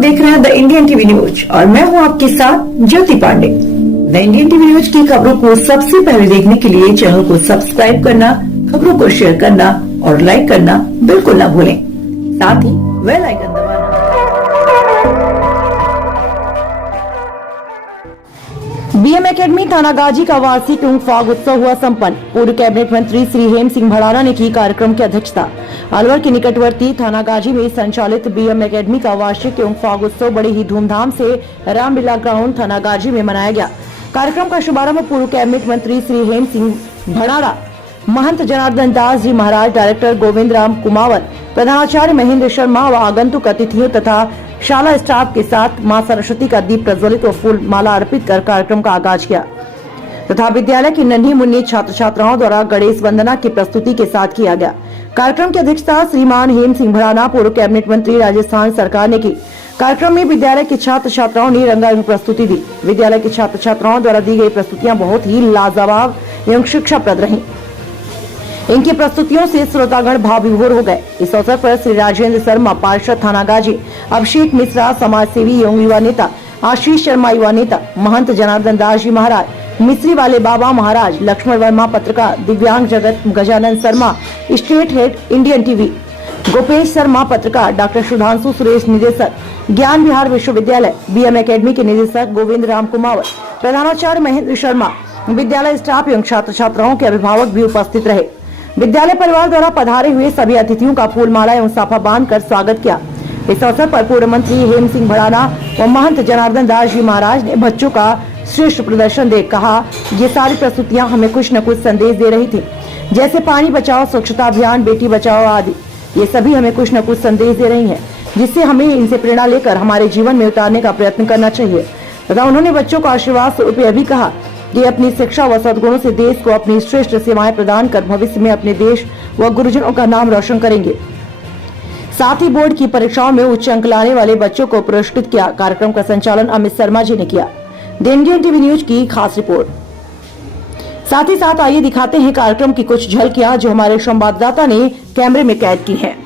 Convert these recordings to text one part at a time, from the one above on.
देख रहे हैं द इंडियन टीवी न्यूज और मैं हूं आपके साथ Jyoti Pandey. The Indian TV news की खबरों को सबसे पहले देखने के लिए चैनल को सब्सक्राइब करना, खबरों को शेयर करना और लाइक करना बिल्कुल ना भूलें। साथ ही बेल आइकन दबाना। बीएम एकेडमी थानागाजी का वार्षिक ऊंट फाग उत्सव हुआ संपन्न। पूर्व कैबिनेट मंत्री श्री हेम सिंह भड़ाना ने की कार्यक्रम की अध्यक्षता। अलवर के निकटवर्ती थानागाजी में संचालित बीएम एकेडमी का वार्षिक ऊंट फाग उत्सव बड़े ही धूमधाम से रामलीला ग्राउंड थानागाजी में मनाया गया। कार्यक्रम का शुभारंभ पूर्व कैबिनेट मंत्री श्री हेम सिंह भड़ाना, महंत जनार्दन दास जी महाराज, डायरेक्टर गोविंद राम कुमावत, प्रधानाचार्य महेंद्र शर्मा व आगंतुक अतिथियों तथा शाला स्टाफ के साथ मां सरस्वती का दीप प्रज्वलित और फूल माला अर्पित कर कार्यक्रम का आगाज किया तथा विद्यालय की नन्ही मुन्नी छात्र छात्राओं द्वारा गणेश वंदना की प्रस्तुति के साथ किया गया। कार्यक्रम की अध्यक्षता श्रीमान हेम सिंह भड़ाना, पूर्व कैबिनेट मंत्री राजस्थान सरकार ने की। कार्यक्रम में विद्यालय के छात्र छात्राओं ने रंगारंग प्रस्तुति दी। विद्यालय के छात्र छात्राओं द्वारा दी गई प्रस्तुतियां बहुत ही लाजवाब एवं शिक्षाप्रद रही। इनकी प्रस्तुतियों से श्रोतागण भाव विभोर हो गए। इस अवसर पर श्री राजेंद्र शर्मा, पार्षद थानागाजी, अभिषेक मिश्रा, समाज सेवी एवं युवा नेता, आशीष शर्मा, युवा नेता, महंत जनार्दन दास जी महाराज, मिश्री वाले बाबा महाराज, लक्ष्मण वर्मा पत्रकार, दिव्यांग जगत, Gajanan Sharma, state head Indian TV, Gopesh Sharma पत्रकार, डॉक्टर सुधांशु सुरेश निदेशक, ज्ञान विहार विश्वविद्यालय, बीएम एकेडमी के निदेशक गोविंद राम कुमावत, प्रधानाचार्य महेंद्र शर्मा, विद्यालय स्टाफ एवं छात्र छात्राओं के अभिभावक भी उपस्थित रहे। विद्यालय परिवार द्वारा पधारे हुए सभी अतिथियों का फूल माला एवं साफा बांधकर स्वागत किया। इस अवसर पर पूर्व मंत्री हेम सिंह भड़ाना व महंत जनार्दन दास जी महाराज ने बच्चों का श्रेष्ठ प्रदर्शन देख कहा, ये सारी प्रस्तुतियां हमें कुछ न कुछ संदेश दे रही थी, जैसे पानी बचाओ, स्वच्छता अभियान, बेटी बचाओ आदि। ये सभी हमें कुछ न कुछ संदेश दे रही हैं, जिससे हमें इनसे प्रेरणा लेकर हमारे जीवन में उतारने का प्रयत्न करना चाहिए। तथा उन्होंने बच्चों को आशीर्वाद स्वरूप यह भी कहा कि अपनी शिक्षा व सद्गुणों से देश को अपनी श्रेष्ठ सेवाएं प्रदान कर भविष्य में अपने देश व गुरुजनों का नाम रोशन करेंगे। साथ ही बोर्ड की परीक्षाओं में उच्च अंक लाने वाले बच्चों को पुरस्कृत किया। कार्यक्रम का संचालन अमित शर्मा जी ने किया। द इंडियन टीवी न्यूज की खास रिपोर्ट। साथ ही साथ आइए दिखाते हैं कार्यक्रम की कुछ झलकियां जो हमारे संवाददाता ने कैमरे में कैद की हैं।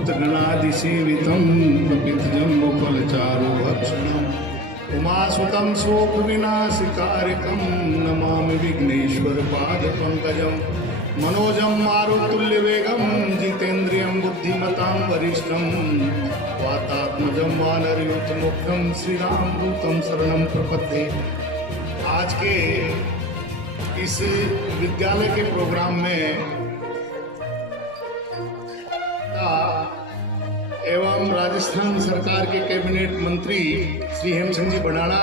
भूतगणादिसेवितं कपितजम्बुफलचारुभक्षणम् उमासुतं शोकविनाशकारिकं नमामि विघ्नेश्वरपादपङ्कजं मनोजं मारुतुल्यवेगं जितेन्द्रियं बुद्धिमतां वरिष्ठं वातात्मजं वानरयूथमुख्यं श्रीरामदूतं शरणं प्रपद्ये। आज के इस विद्यालय के प्रोग्राम में एवं राजस्थान सरकार के कैबिनेट मंत्री श्री हेम सिंह जी भड़ाना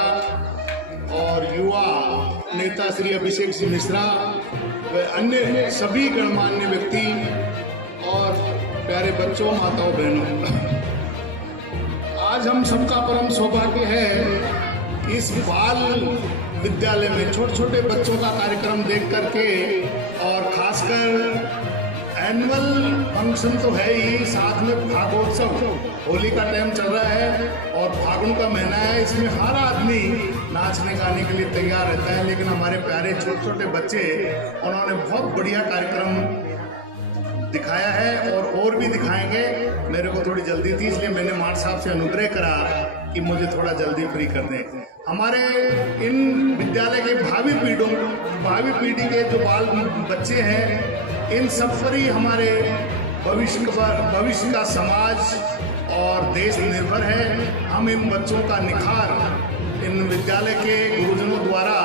और युवा नेता श्री अभिषेक सिंह मिश्रा व अन्य सभी गणमान्य व्यक्ति और प्यारे बच्चों, माताओं, बहनों, आज हम सबका परम सौभाग्य है इस बाल विद्यालय में छोटे छोटे बच्चों का कार्यक्रम देख करके, और खासकर एनुअल फंक्शन तो है ही, साथ में फागोत्सव, होली का टाइम चल रहा है और फागुन का महीना है, इसमें हर आदमी नाचने गाने के लिए तैयार रहता है। लेकिन हमारे प्यारे छोटे छोटे बच्चे, उन्होंने बहुत बढ़िया कार्यक्रम दिखाया है और भी दिखाएंगे। मेरे को थोड़ी जल्दी थी, इसलिए मैंने माठ साहब से अनुग्रह करा कि मुझे थोड़ा जल्दी फ्री कर दें। हमारे इन विद्यालय के भावी पीढ़ी के जो बाल बच्चे हैं, इन सब पर ही हमारे भविष्य का समाज और देश निर्भर है। हम इन बच्चों का निखार इन विद्यालय के गुरुजनों द्वारा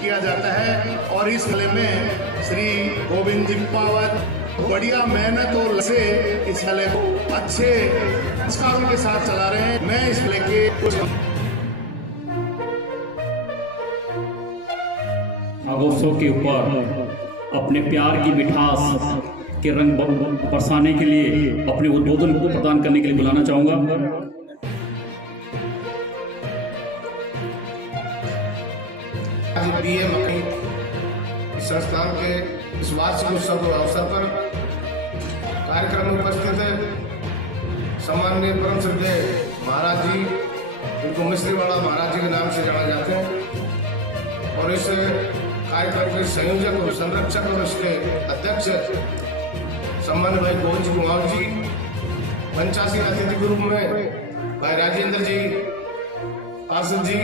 किया जाता है और इस मेले में श्री गोविंद जी पावत बढ़िया मेहनत और से इस मेले को अच्छे संस्कारों के साथ चला रहे हैं। मैं इस मेले के कुछ फागोत्सव के ऊपर अपने प्यार की मिठास के रंग बरसाने के लिए, अपने उद्बोधन को प्रदान करने के लिए बुलाना चाहूंगा। आज बीएम संस्थान के इस वार्षिक उत्सव के अवसर पर कार्यक्रम में उपस्थित है सम्माननीय परम श्रद्धेय महाराज जी, इनको मिश्रीवाड़ा महाराज जी के नाम से जाना जाते हैं, और इस कार्यक्रम के संयोजक और संरक्षक और इसके अध्यक्ष सम्मान्य भाई गोविंद जी कुमार जी, पंचासी अतिथि के रूप में भाई राजेंद्र जी, आसिफ जी,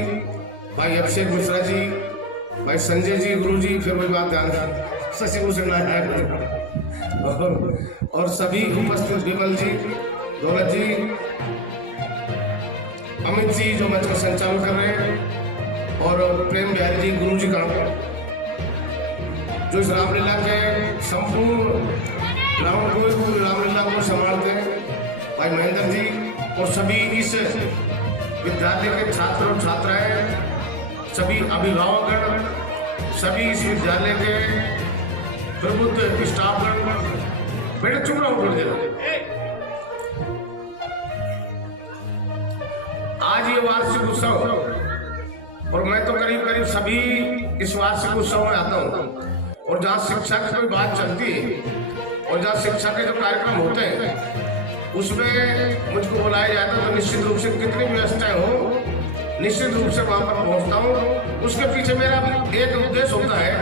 भाई अभिषेक मिश्रा जी, भाई संजय जी, गुरु जी, फिर वही बात ध्यान शशि भूषण और सभी उपस्थित विमल जी, दौलत जी, अमित जी जो मंच का संचालन कर रहे हैं, और प्रेम बिहारी जी, गुरु जी का जो इस रामलीला के संपूर्ण रामलीला को संभालते हैं, भाई महेंद्र जी, और सभी इस विद्यालय के छात्र और छात्राएं, सभी अभिभावकगण, सभी इस विद्यालय के प्रबुद्ध स्टाफगण। बेटा चुप रहो थोड़ी देर। आज ये वार्षिक उत्सव, और मैं तो करीब करीब सभी इस वार्षिक उत्सव में आता हूँ, और जहाँ शिक्षा की कोई बात चलती है और जहाँ शिक्षा के जो कार्यक्रम होते हैं उसमें मुझको बुलाया जाता है, तो निश्चित रूप से कितनी व्यवस्थाएं हो, निश्चित रूप से वहां पर पहुंचता हूँ। उसके पीछे मेरा एक उद्देश्य होता है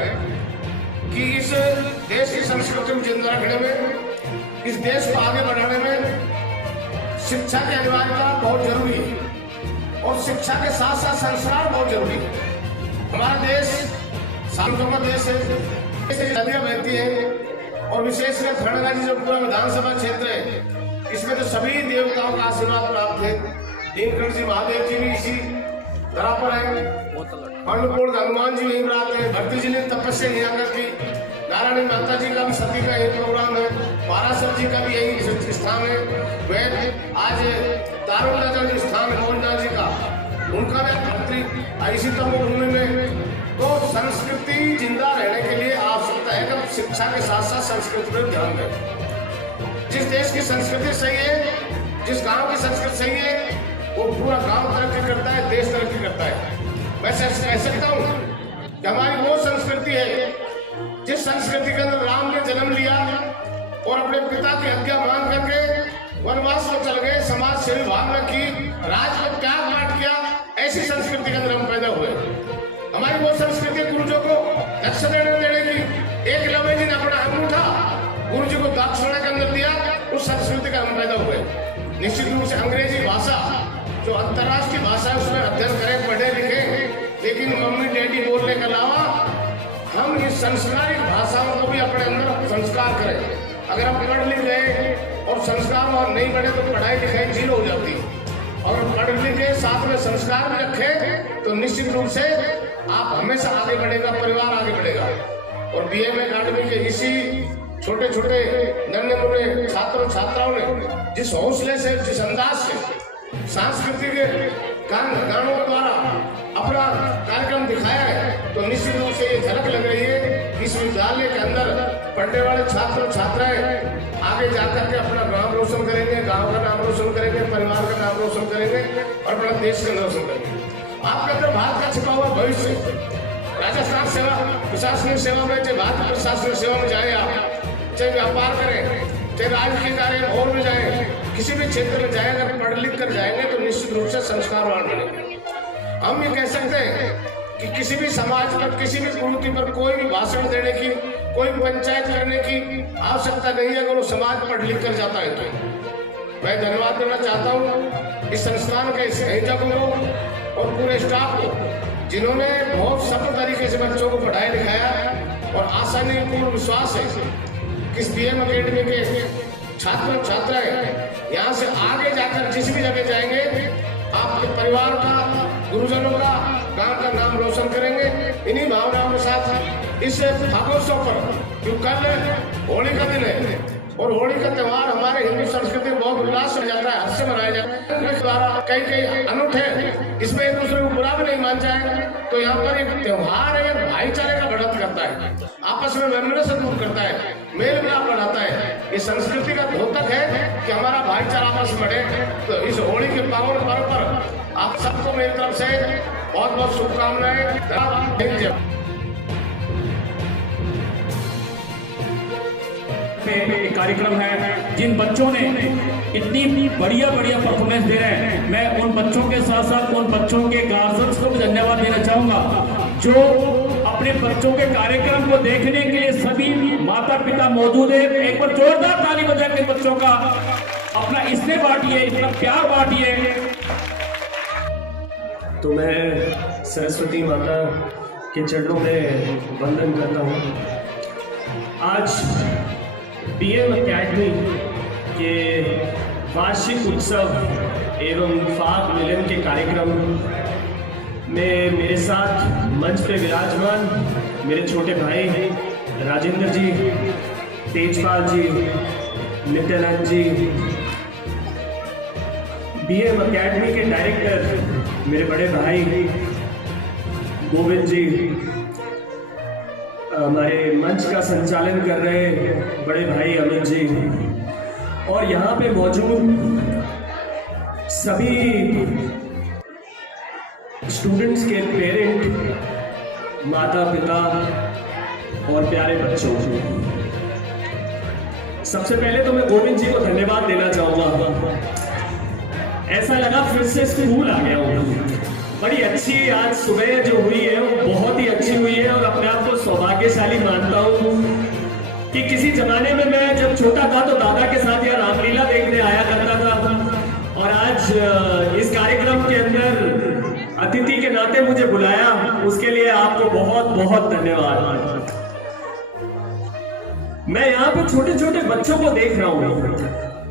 कि इस देश की संस्कृति को जिंदा रखने में, इस देश को आगे बढ़ाने में शिक्षा की अनिवार्यता बहुत जरूरी है, और शिक्षा के साथ साथ संस्कार बहुत जरूरी है। हमारा देश सांसदों का देश है, नदियां बहती हैं, और विशेषकर खड़गा जी जो पूरा विधानसभा क्षेत्र है, इसमें तो सभी देवताओं का आशीर्वाद प्राप्त है। नीलकंठ जी महादेव जी भी इसी धरा पर है, अन्नपूर्ण हनुमान जी यहीं रहते हैं, भरती जी ने तपस्या यहाँ कर की, नारायणी माता जी का भी सती का यही प्रोग्राम है, पाराशर जी का भी यही स्थान है, वह आज तारुण्य स्थान मोहनदास जी का, उनका भी भक्ति इसी तपोभूमि में। तो संस्कृति जिंदा रहने के लिए आवश्यकता है कि शिक्षा के साथ साथ संस्कृति पर ध्यान दें। जिस देश की संस्कृति सही है, जिस गांव की संस्कृति सही है, वो पूरा गांव तरक्की करता है, देश तरक्की करता है। मैं कह सकता हूँ कि हमारी वो संस्कृति है जिस संस्कृति के अंदर राम ने जन्म लिया और अपने पिता की आज्ञा मान करके वनवास में चल गए, समाज सेवी भावना की, राज को त्याग पाठ किया, ऐसी संस्कृति के अंदर हम पैदा हुए। हमारी वो संस्कृति गुरुजों को दक्षिणा देने की, एक लवे जी ने अपना अंगूठा गुरु जी को दक्षिणा के अंदर दिया, उस संस्कृति का अंग्रेजी भाषा जो अंतर्राष्ट्रीय भाषा है उसमें अध्ययन करें, पढ़े लिखे, लेकिन मम्मी डैडी बोलने के अलावा हम इस संस्कारिक भाषाओं को भी अपने अंदर संस्कार करें। अगर हम पढ़ लिख गए और संस्कार और नहीं बढ़े तो पढ़ाई लिखाई जीरो हो जाती है। और पढ़ लिखे साथ में संस्कार भी रखें तो निश्चित रूप से आप हमेशा आगे बढ़ेगा, परिवार आगे बढ़ेगा। और बीएम अकेडमी के इसी छोटे छोटे नन्हे मुन्ने छात्रों छात्राओं ने जिस हौसले से, जिस अंदाज से सांस्कृतिक गानों द्वारा अपना कार्यक्रम दिखाया है, तो निश्चित रूप से ये झलक लग रही है कि इस विद्यालय के अंदर पढ़ने वाले छात्र छात्राएं आगे जाकर के अपना नाम रोशन करेंगे, गांव का नाम रोशन करेंगे, परिवार का नाम रोशन करेंगे और अपना देश का नाम रोशन करेंगे। आपके अंदर भारत का छिपा हुआ भविष्य, राजस्थान सेवा प्रशासनिक सेवा में, चाहे भारत प्रशासनिक सेवा में जाए आप, चाहे व्यापार करें, चाहे राजकीय कार्य और में जाए, किसी भी क्षेत्र में जाए, अगर पढ़ लिख कर जाएंगे तो निश्चित रूप से संस्कारवान बनेंगे। हम ये कह सकते हैं कि किसी भी समाज पर, किसी भी कुरीति पर कोई भी भाषण देने की, कोई भी पंचायत करने की आवश्यकता नहीं है अगर वो समाज पढ़ लिख कर जाता है तो। मैं धन्यवाद देना चाहता हूँ इस संस्थान के संयोजकों को और पूरे स्टाफ को, जिन्होंने बहुत सफल तरीके से बच्चों को पढ़ाया लिखाया और आसानी पूर्ण विश्वास है कि इस बीएम अकेडमी के छात्र छात्राएं यहाँ से आगे जाकर जिस भी जगह जाएंगे आपके परिवार का, गुरुजनों का, गांव का नाम रोशन करेंगे। इन्हीं भावनाओं के साथ इस फागोत्सव पर, जो कल होली का दिन है और होली का त्योहार हमारे हिंदू संस्कृति में बहुत उल्लास से जाता है, हर्ष से मनाया जाता है। इस द्वारा कई कई अनूठे, इसमें एक दूसरे को बुरा भी नहीं मान जाए तो यहाँ पर एक त्योहार है, भाईचारे का बढ़त करता है, आपस में मेमोरेशन दूर करता है, मेल मिलाप बढ़ाता है। ये संस्कृति का द्योतक है कि हमारा भाईचारा आपस में बढ़े। तो इस होली के पावन पर्व पर आप सबको मेरी तरफ से बहुत बहुत शुभकामनाएं। एक कार्यक्रम है, जिन बच्चों ने इतनी बढ़िया परफॉर्मेंस दे रहे हैं, मैं उन बच्चों के साथ साथ उन बच्चों के गार्जियंस को भी धन्यवाद देना चाहूंगा जो अपने बच्चों के कार्यक्रम को देखने के लिए सभी माता पिता मौजूद है। एक बार जोरदार ताली बजा के बच्चों का अपना स्नेह बांटिए, इतना प्यार बांटिए। तो मैं सरस्वती माता के चरणों में वंदन करता हूँ। आज बीएम अकेडमी के वार्षिक उत्सव एवं फाग मिलन के कार्यक्रम में मेरे साथ मंच पे विराजमान मेरे छोटे भाई राजेंद्र जी, तेजपाल जी, नित्यानंद जी, बीएम अकेडमी के डायरेक्टर मेरे बड़े भाई गोविंद जी, हमारे मंच का संचालन कर रहे बड़े भाई अमित जी, और यहाँ पे मौजूद सभी स्टूडेंट्स के पेरेंट, माता पिता और प्यारे बच्चों। सबसे पहले तो मैं गोविंद जी को धन्यवाद देना चाहूँगा। ऐसा लगा फिर से स्कूल आ गया हूँ। बड़ी अच्छी आज सुबह जो हुई है वो बहुत ही अच्छी हुई है और अपने आप को सौभाग्यशाली मानता हूँ कि किसी जमाने में मैं जब छोटा था तो दादा के साथ यहाँ रामलीला देखने आया करता था, और आज इस कार्यक्रम के अंदर अतिथि के नाते मुझे बुलाया, उसके लिए आपको बहुत बहुत धन्यवाद। मैं यहाँ पे छोटे छोटे बच्चों को देख रहा हूँ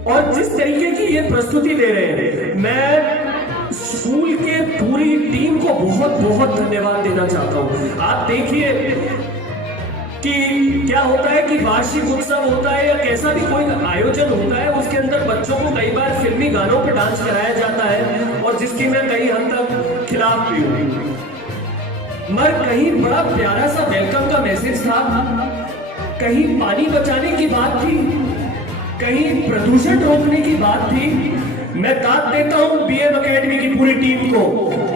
और जिस तरीके की ये प्रस्तुति दे रहे हैं, मैं स्कूल के पूरी टीम को बहुत बहुत धन्यवाद देना चाहता हूँ। आप देखिए कि क्या होता है कि वार्षिक उत्सव होता है या कैसा भी कोई आयोजन होता है, उसके अंदर बच्चों को कई बार फिल्मी गानों पर डांस कराया जाता है और जिसकी मैं कई हद तक खिलाफ भी हुई, मगर कहीं बड़ा प्यारा सा वेलकम का मैसेज था, कहीं पानी बचाने की बात थी, कहीं प्रदूषण रोकने की बात थी। मैं दाद देता हूं बीएम अकेडमी की पूरी टीम को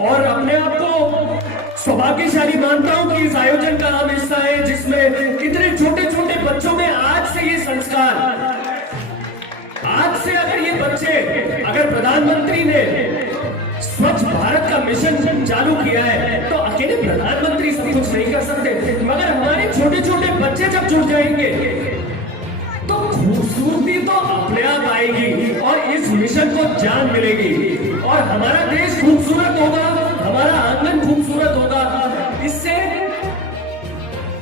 और अपने आप को सौभाग्यशाली मानता हूं कि इस आयोजन का हम हिस्सा है, जिसमें कितने छोटे छोटे बच्चों में आज से ये संस्कार, आज से अगर ये बच्चे, अगर प्रधानमंत्री ने स्वच्छ भारत का मिशन चालू किया है तो अकेले प्रधानमंत्री सब कुछ नहीं कर सकते, मगर हमारे छोटे छोटे बच्चे जब जुड़ जाएंगे तो खूबसूरती तो अपने आप आएगी और इस मिशन प्रदूषण को जान मिलेगी और हमारा देश खूबसूरत होगा, हमारा आंगन खूबसूरत होगा। इससे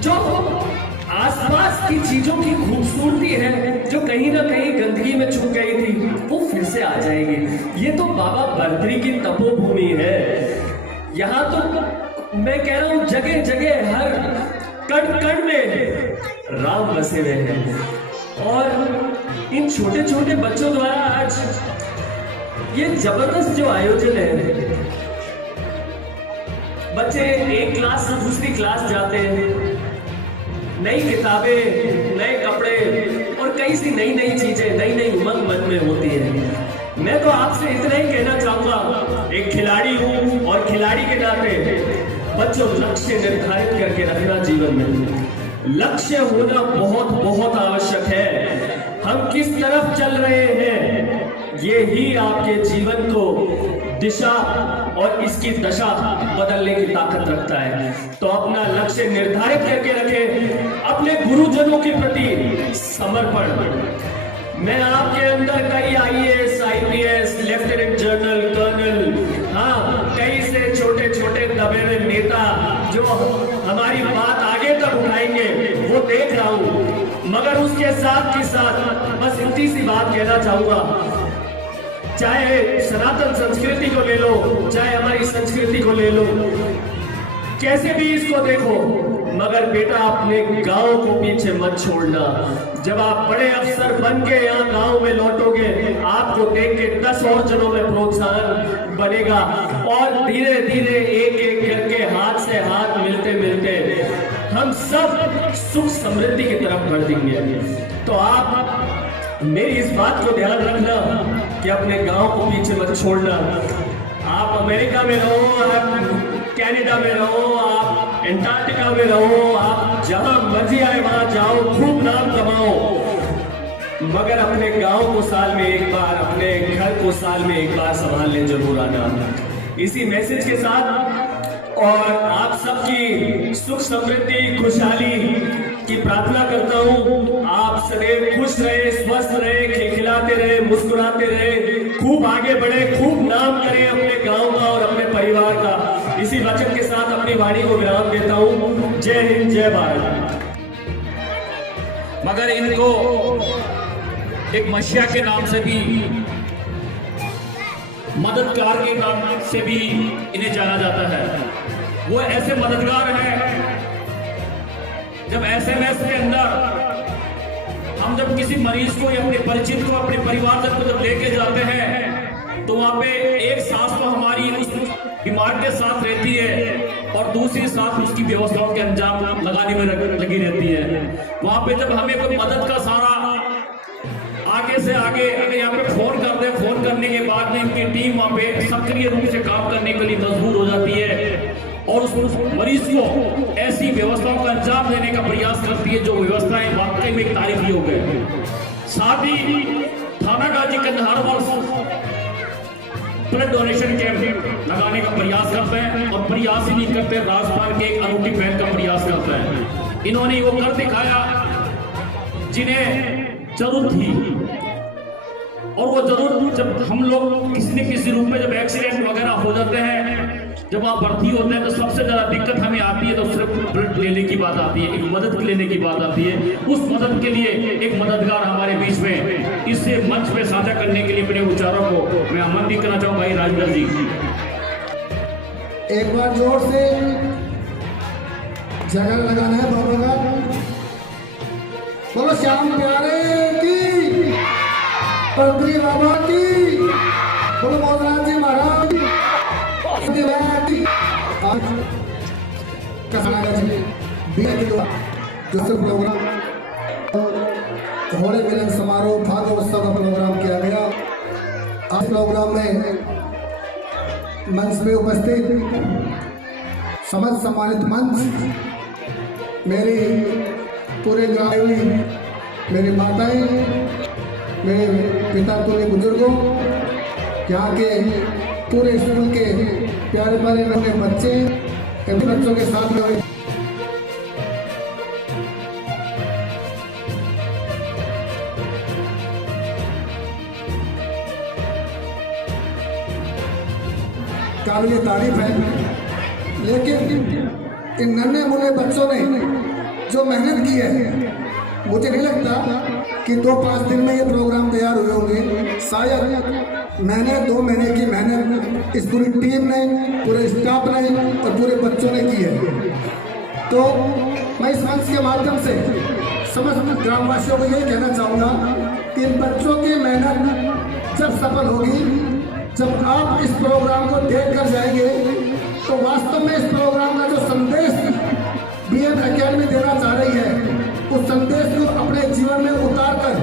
जो आसपास की चीजों की खूबसूरती है, जो कहीं ना कहीं गंदगी में छुप गई थी, वो फिर से आ जाएगी। ये तो बाबा बर्दरी की तपोभूमि है। यहाँ तो मैं कह रहा हूं जगह जगह हर कण कण में राम बसे हुए हैं। और इन छोटे छोटे बच्चों द्वारा आज ये जबरदस्त जो आयोजन है, बच्चे एक क्लास से दूसरी क्लास जाते हैं, नई किताबें, नए कपड़े और कई सी नई नई चीजें, नई नई उमंग मन में होती है। मैं तो आपसे इतना ही कहना चाहूंगा, एक खिलाड़ी हूं और खिलाड़ी के नाते बच्चों लक्ष्य निर्धारित करके रखना जीवन में। लक्ष्य होना बहुत बहुत आवश्यक है। हम किस तरफ चल रहे हैं, ये ही आपके जीवन को दिशा और इसकी दशा बदलने की ताकत रखता है। तो अपना लक्ष्य निर्धारित करके रखें, अपने गुरुजनों के प्रति समर्पण। मैं आपके अंदर कई IAS, IPS, lieutenant general, colonel, हाँ कई से छोटे छोटे दबे हुए नेता जो हमारी बात आगे तक उठाएंगे वो देख रहा हूं। मगर उसके साथ के साथ बस इतनी सी बात कहना चाहूंगा, चाहे सनातन संस्कृति को ले लो, चाहे हमारी संस्कृति को ले लो, कैसे भी इसको देखो, मगर बेटा अपने गांव को पीछे मत छोड़ना। जब आप बड़े अफसर बन के यहाँ गांव में लौटोगे, आपको देख के 10 और जनों में प्रोत्साहन बनेगा और धीरे धीरे एक एक करके हाथ से हाथ मिलते मिलते हम सब सुख समृद्धि की तरफ बढ़ देंगे। तो आप मेरी इस बात को ध्यान रखना कि अपने गांव को पीछे मत छोड़ना। आप अमेरिका में रहो, आप कनाडा में रहो, आप एंटार्क्टिका में रहो, आप जहां मर्जी आए वहां जाओ, खूब नाम कमाओ, मगर अपने गांव को साल में एक बार, अपने घर को साल में एक बार संभालने जरूर आना। इसी मैसेज के साथ और आप सबकी सुख समृद्धि खुशहाली की प्रार्थना करता हूं। आप सदैव खुश रहे, स्वस्थ रहे, खिलखिलाते रहे, मुस्कुराते रहे, खूब आगे बढ़े, खूब नाम करें अपने गांव का और अपने परिवार का। इसी वचन के साथ अपनी वाणी को विराम देता हूं। जय हिंद, जय भारत। मगर इनको एक मशिया के नाम से भी, मददगार के नाम से भी इन्हें जाना जाता है। वो ऐसे मददगार हैं, जब SMS के अंदर हम जब किसी मरीज को या अपने परिचित को, अपने परिवारजन को जब लेके जाते हैं, तो वहां पे एक सांस तो हमारी उस बीमार के साथ रहती है और दूसरी सांस उसकी व्यवस्थाओं के अंजाम लगाने में लगी रहती है। वहां पे जब हमें कोई मदद का सारा आगे से आगे, अगर यहाँ पे फोन कर दे, फोन करने के बाद में इनकी टीम वहां पे सक्रिय रूप से काम करने के लिए मजबूर हो जाती है और उस मरीज को ऐसी व्यवस्थाओं का अंजाम देने का प्रयास करती है जो व्यवस्थाएं वाकई में तारीफी हो गए। साथ ही थानागाजी के अंदर हर वर्ष ब्लड डोनेशन कैंप लगाने का प्रयास करते हैं और प्रयास ही नहीं करते, राजस्थान के एक अनूठी पहल का प्रयास करते हैं। इन्होंने वो कर दिखाया जिन्हें जरूरत थी, और वो जरूर जब हम लोग किसी न किसी रूप में जब एक्सीडेंट वगैरह हो जाते हैं, जब वहाँ भर्ती होते हैं, तो सबसे ज्यादा दिक्कत हमें आती है तो सिर्फ ब्लड लेने की बात आती है, एक मदद लेने की बात आती है। उस मदद के लिए एक मददगार हमारे बीच में, इससे मंच पे साझा करने के लिए अपने विचारों को मैं आमंत्रित करना चाहूँ भाई राजवीर जी। एक बार जोर से जगह लगाना है बाबा का। बोलो श्याम प्यारे की, बद्री बाबा की, बोलो मौलाना जी महाराज की। आज जो प्रोग्राम होली मिलन समारोह भागवोत्सव का प्रोग्राम किया गया। आज प्रोग्राम में मंच में उपस्थित समस्त सम्मानित मंच, मेरी पूरे गाँव हुई मेरी माताएं, मेरे पिता तुल्य बुजुर्गों, यहाँ के पूरे स्कूल के प्यारे प्यारे नन्हे बच्चे, बच्चों के साथ में काबिल तारीफ है, लेकिन इन नन्हे मुन्ने बच्चों ने जो मेहनत की है, मुझे नहीं लगता कि 2-5 दिन में ये प्रोग्राम तैयार हुए होंगे। शायद महीने 2 महीने की मेहनत इस पूरी टीम ने, पूरे स्टाफ ने और पूरे बच्चों ने की है। तो मैं इस मंच के माध्यम से समस्त ग्रामवासियों को ये कहना चाहूँगा कि इन बच्चों की मेहनत जब सफल होगी, जब आप इस प्रोग्राम को देख कर जाएंगे, तो वास्तव में इस प्रोग्राम का जो संदेश बीएम एकेडमी देना चाह रही है, उस संदेश को अपने जीवन में उतार कर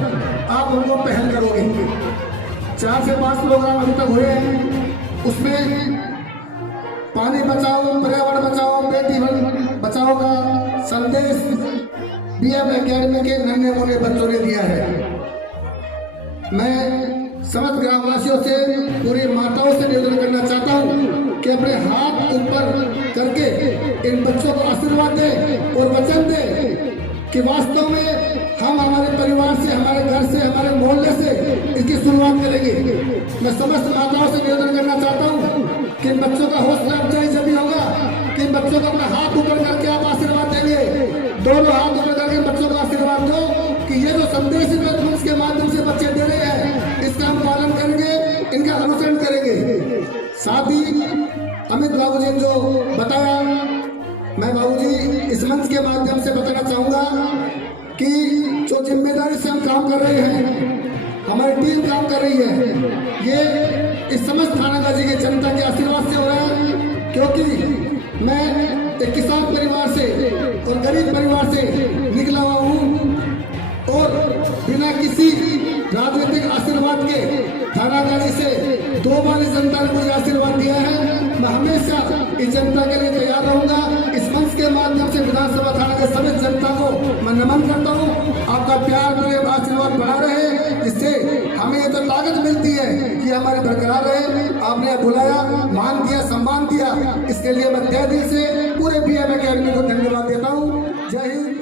आप उनको पहल करोगे। 4 से 5 प्रोग्राम अभी तक हुए हैं, उसमें पानी बचाओ, पर्यावरण बचाओ, बेटी बचाओ का संदेश बीएम एकेडमी के नन्हे मुन्ने बच्चों ने दिया है। मैं समस्त ग्रामवासियों से, पूरी माताओं से निवेदन करना चाहता हूँ कि अपने हाथ ऊपर करके इन बच्चों को आशीर्वाद दें और वचन दें कि वास्तव में हम हमारे परिवार से, हमारे घर से, हमारे मोहल्ले से इसकी शुरुआत करेंगे। मैं समस्त माताओं से निवेदन करना चाहता हूँ कि इन बच्चों का हौसला अफजाई जब भी होगा कि इन बच्चों को अपना हाथ ऊपर करके आप आशीर्वाद देंगे। दोनों हाथ ऊपर करके बच्चों को आशीर्वाद दो कि ये जो संदेश के माध्यम से बच्चे दे रहे हैं, इसका हम पालन करेंगे, इनका अनुसरण करेंगे। साथ ही अमित बाबू जी ने जो बताया, मैं बाबूजी इस मंच के माध्यम से बताना चाहूँगा कि जो जिम्मेदारी से हम काम कर रहे हैं, हमारी टीम काम कर रही है, ये इस समस्त थानागाजी के जनता के आशीर्वाद से हो रहा है। क्योंकि मैं एक किसान परिवार से और गरीब परिवार से निकला हुआ हूँ और बिना किसी राजनीतिक आशीर्वाद के थानागाजी से 2 बार इस जनता ने मुझे आशीर्वाद दिया है। मैं हमेशा इस जनता के लिए तैयार रहूंगा। इस मंच के माध्यम से विधानसभा थाना के सभी जनता को मैं नमन करता हूँ। आपका प्यार, प्रेम, आशीर्वाद बना रहे, जिससे हमें ये तो ताकत मिलती है कि हमारे बरकरार रहे। आपने बुलाया, मान दिया, सम्मान दिया, इसके लिए मैं तहे दिल से पूरे बीएम एकेडमी को धन्यवाद देता हूँ। जय हिंद।